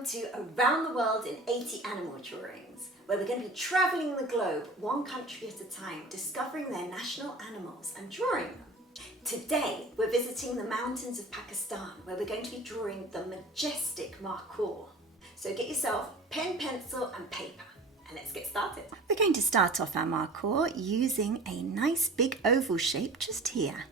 welcome to Around the World in 80 Animal Drawings, where we're going to be travelling the globe, one country at a time, discovering their national animals and drawing them. Today, we're visiting the mountains of Pakistan, where we're going to be drawing the majestic Markhor. So get yourself pen, pencil and paper, and let's get started. We're going to start off our Markhor using a nice big oval shape just here,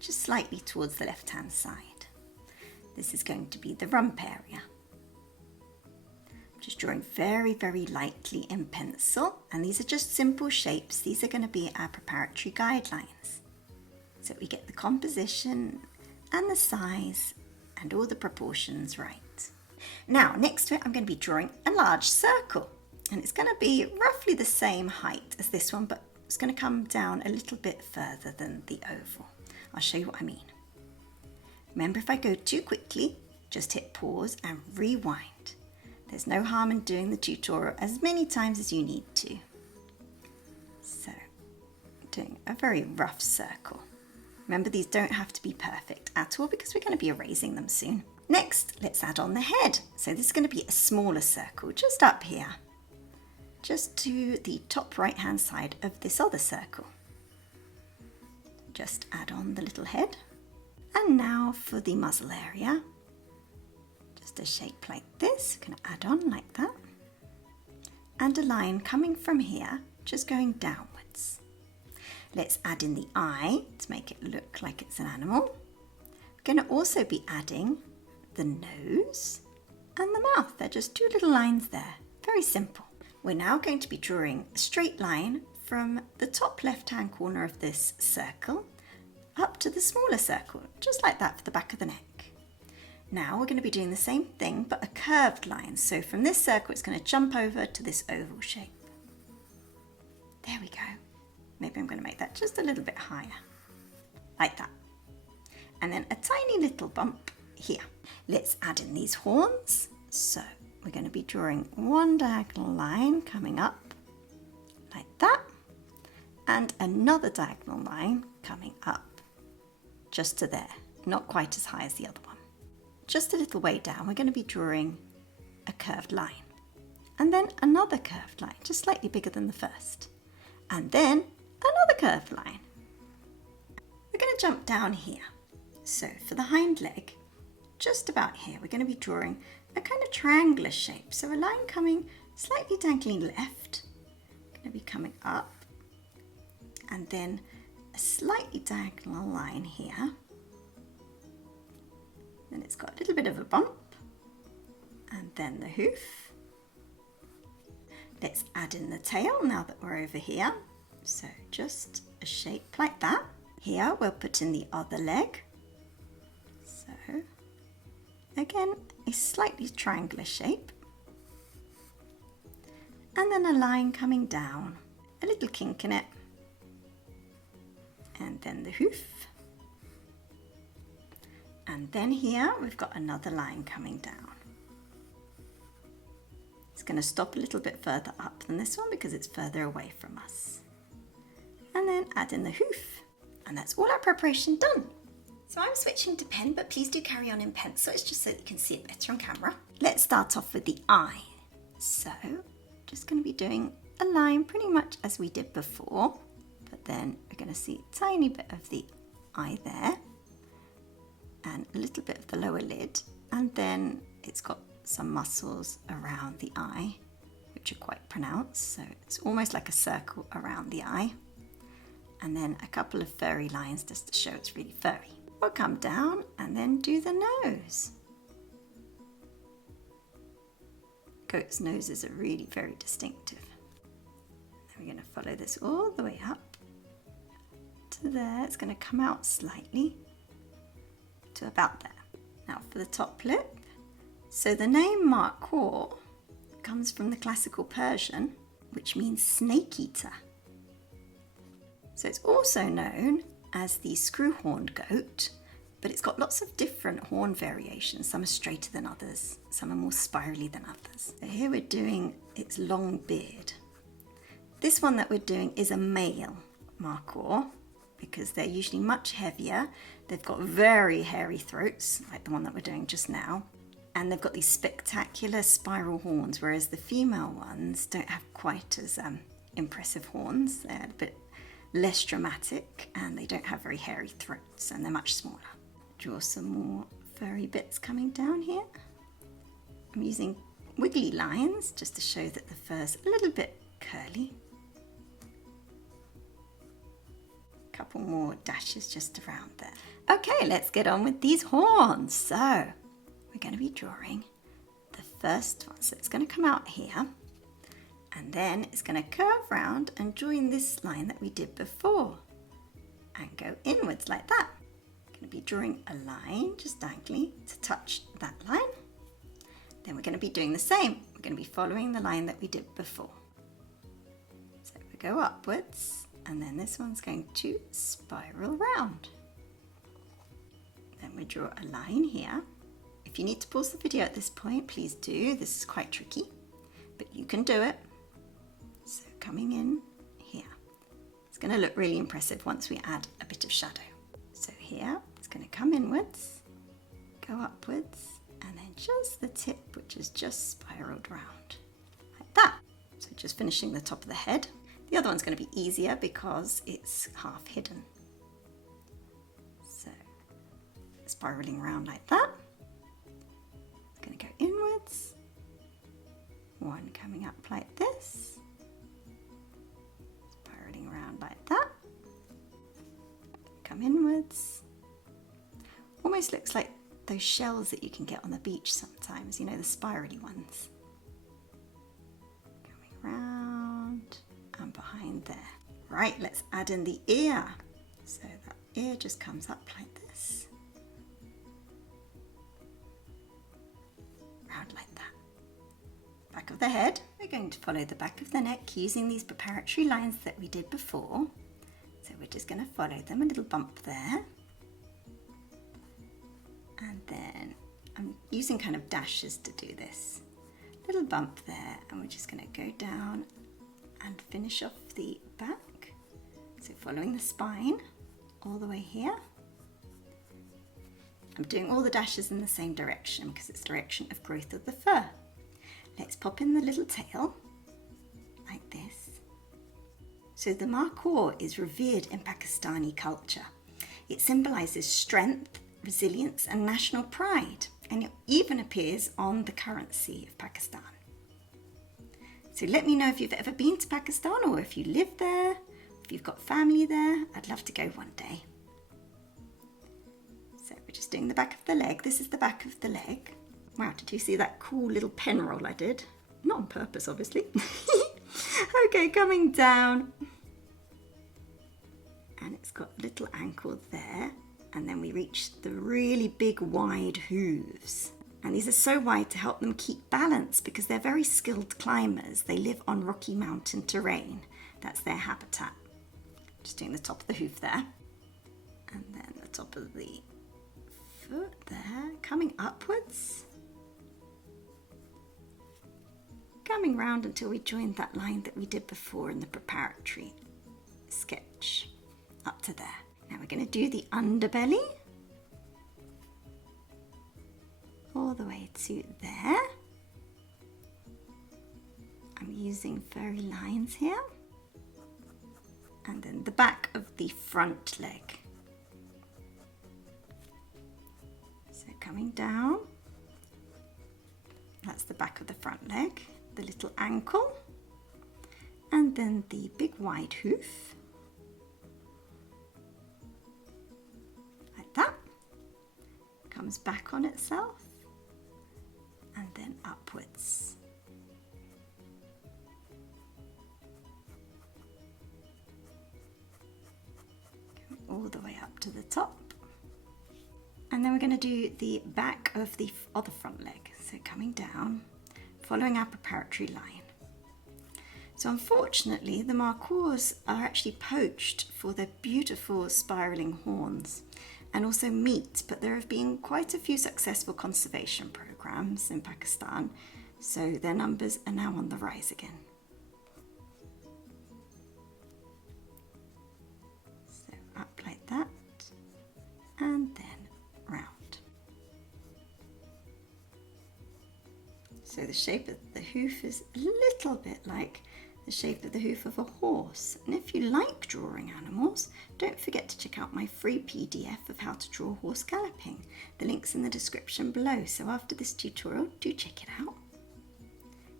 just slightly towards the left-hand side. This is going to be the rump area. Just drawing very, very lightly in pencil, and these are just simple shapes. These are going to be our preparatory guidelines. So we get the composition and the size and all the proportions right. Now, next to it, I'm going to be drawing a large circle, and it's going to be roughly the same height as this one, but it's going to come down a little bit further than the oval. I'll show you what I mean. Remember, if I go too quickly, just hit pause and rewind. There's no harm in doing the tutorial as many times as you need to. So, doing a very rough circle. Remember, these don't have to be perfect at all because we're going to be erasing them soon. Next, let's add on the head. So this is going to be a smaller circle just up here, just to the top right hand side of this other circle. Just add on the little head. And now for the muzzle area, just a shape like this, going to add on like that, and a line coming from here, just going downwards. Let's add in the eye to make it look like it's an animal. We're going to also be adding the nose and the mouth. They're just two little lines there, very simple. We're now going to be drawing a straight line from the top left-hand corner of this circle up to the smaller circle, just like that for the back of the neck. Now we're going to be doing the same thing, but a curved line. So from this circle, it's going to jump over to this oval shape. There we go. Maybe I'm going to make that just a little bit higher, like that. And then a tiny little bump here. Let's add in these horns. So we're going to be drawing one diagonal line coming up, like that, and another diagonal line coming up. Just to there, not quite as high as the other one. Just a little way down, we're going to be drawing a curved line. And then another curved line, just slightly bigger than the first. And then another curved line. We're going to jump down here. So for the hind leg, just about here, we're going to be drawing a kind of triangular shape. So a line coming slightly dangling left, going to be coming up, and then a slightly diagonal line here. Then it's got a little bit of a bump, and then the hoof. Let's add in the tail now that we're over here. So just a shape like that. Here we'll put in the other leg. So again, a slightly triangular shape. And then a line coming down, a little kink in it. And then the hoof. And then here we've got another line coming down. It's going to stop a little bit further up than this one because it's further away from us. And then add in the hoof. And that's all our preparation done. So I'm switching to pen, but please do carry on in pencil. It's just so that you can see it better on camera. Let's start off with the eye. So just going to be doing a line pretty much as we did before. But then we're going to see a tiny bit of the eye there and a little bit of the lower lid, and then it's got some muscles around the eye which are quite pronounced, so it's almost like a circle around the eye, and then a couple of furry lines just to show it's really furry. We'll come down and then do the nose. Goats' noses are really very distinctive. And we're going to follow this all the way up to there. It's going to come out slightly to about there. Now for the top lip. So the name Markhor comes from the classical Persian, which means snake eater. So it's also known as the screw-horned goat, but it's got lots of different horn variations. Some are straighter than others, some are more spirally than others. So here we're doing its long beard. This one that we're doing is a male Markhor, because they're usually much heavier. They've got very hairy throats, like the one that we're doing just now. And they've got these spectacular spiral horns, whereas the female ones don't have quite as impressive horns. They're a bit less dramatic and they don't have very hairy throats, and they're much smaller. Draw some more furry bits coming down here. I'm using wiggly lines just to show that the fur's a little bit curly. A couple more dashes just around there. Okay, let's get on with these horns. So we're going to be drawing the first one. So it's going to come out here, and then it's going to curve round and join this line that we did before and go inwards like that. I'm going to be drawing a line just diagonally to touch that line. Then we're going to be doing the same. We're going to be following the line that we did before. So we go upwards, and then this one's going to spiral round. Then we draw a line here. If you need to pause the video at this point, please do. This is quite tricky, but you can do it. So coming in here. It's going to look really impressive once we add a bit of shadow. So here, it's going to come inwards, go upwards, and then just the tip, which is just spiraled round like that. So just finishing the top of the head. The other one's going to be easier because it's half hidden. So spiraling round like that. It's going to go inwards. One coming up like this. Spiraling round like that. Come inwards. Almost looks like those shells that you can get on the beach sometimes, you know, the spirally ones. Coming round and behind there. Right, let's add in the ear. So that ear just comes up like this. Round like that. Back of the head. We're going to follow the back of the neck using these preparatory lines that we did before. So we're just going to follow them, a little bump there. And then I'm using kind of dashes to do this. Little bump there, and we're just going to go down and finish off the back. So following the spine all the way here. I'm doing all the dashes in the same direction because it's direction of growth of the fur. Let's pop in the little tail like this. So the Markhor is revered in Pakistani culture. It symbolizes strength, resilience and national pride, and it even appears on the currency of Pakistan. So let me know if you've ever been to Pakistan or if you live there, if you've got family there. I'd love to go one day. So we're just doing the back of the leg. This is the back of the leg. Wow, did you see that cool little pen roll I did? Not on purpose, obviously. Okay, coming down. And it's got a little ankle there. And then we reach the really big wide hooves. And these are so wide to help them keep balance because they're very skilled climbers. They live on rocky mountain terrain. That's their habitat. Just doing the top of the hoof there. And then the top of the foot there, coming upwards. Coming round until we join that line that we did before in the preparatory sketch. Up to there. Now we're going to do the underbelly all the way to there. I'm using furry lines here. And then the back of the front leg. So coming down, that's the back of the front leg, the little ankle, and then the big wide hoof. That comes back on itself and then upwards. All the way up to the top. And then we're going to do the back of the other front leg. So coming down, following our preparatory line. So unfortunately, the Markhors are actually poached for their beautiful spiraling horns and also meat, but there have been quite a few successful conservation programs in Pakistan, so their numbers are now on the rise again. So up like that, and then round. So the shape of the hoof is a little bit like the shape of the hoof of a horse. And if you like drawing animals, don't forget to check out my free PDF of how to draw horse galloping. The link's in the description below, so after this tutorial, do check it out.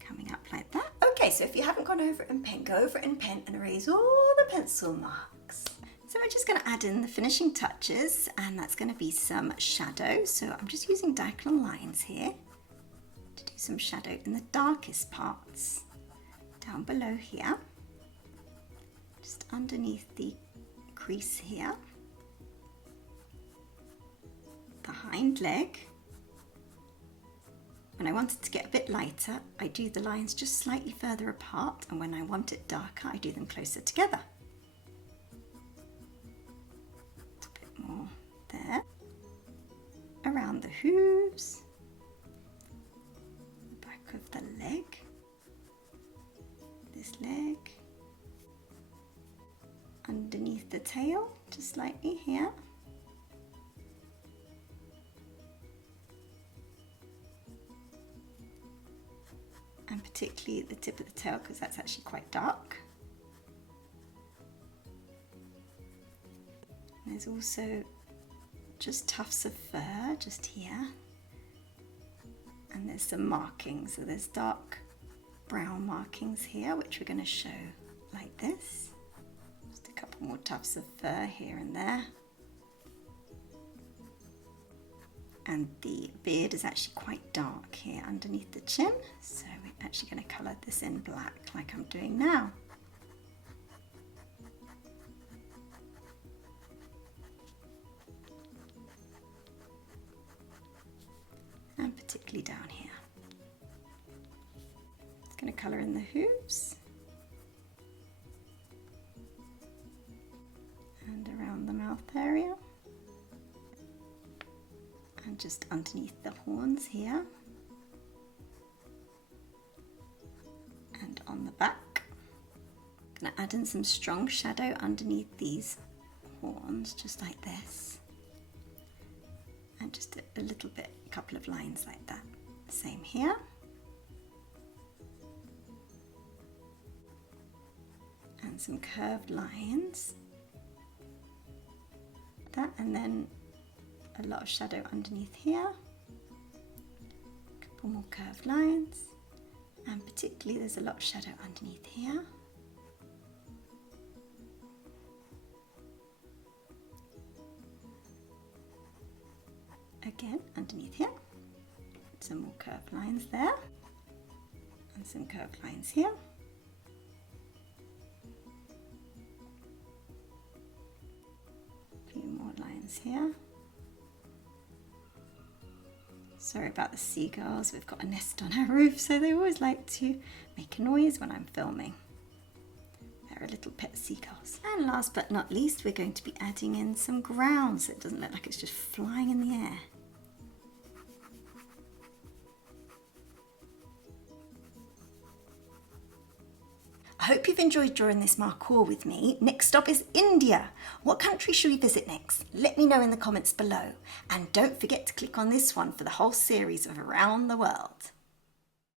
Coming up like that. Okay, so if you haven't gone over it in pen, go over it in pen and erase all the pencil marks. So we're just going to add in the finishing touches, and that's going to be some shadow. So I'm just using diagonal lines here to do some shadow in the darkest parts. Down below here, just underneath the crease here, the hind leg. When I want it to get a bit lighter, I do the lines just slightly further apart, and when I want it darker, I do them closer together. A bit more there. Around the hooves, the back of the leg, this leg, underneath the tail, just slightly here. And particularly at the tip of the tail, because that's actually quite dark. And there's also just tufts of fur just here. And there's some markings, so there's dark brown markings here, which we're going to show like this. Just a couple more tufts of fur here and there. And the beard is actually quite dark here underneath the chin, so we're actually going to colour this in black like I'm doing now. And particularly down here. It's going to colour in the hooves and around the mouth area. And just underneath the horns here, and on the back. I'm going to add in some strong shadow underneath these horns, just like this, and just a little bit, a couple of lines like that. Same here. And some curved lines, that, and then a lot of shadow underneath here, a couple more curved lines, and particularly there's a lot of shadow underneath here. Again, underneath here, some more curved lines there, and some curved lines here. A few more lines here. Sorry about the seagulls, we've got a nest on our roof, so they always like to make a noise when I'm filming. They're little pet seagulls. And last but not least, we're going to be adding in some ground so it doesn't look like it's just flying in the air. I hope you've enjoyed drawing this Markhor with me. Next stop is India. What country should we visit next? Let me know in the comments below. And don't forget to click on this one for the whole series of Around the World.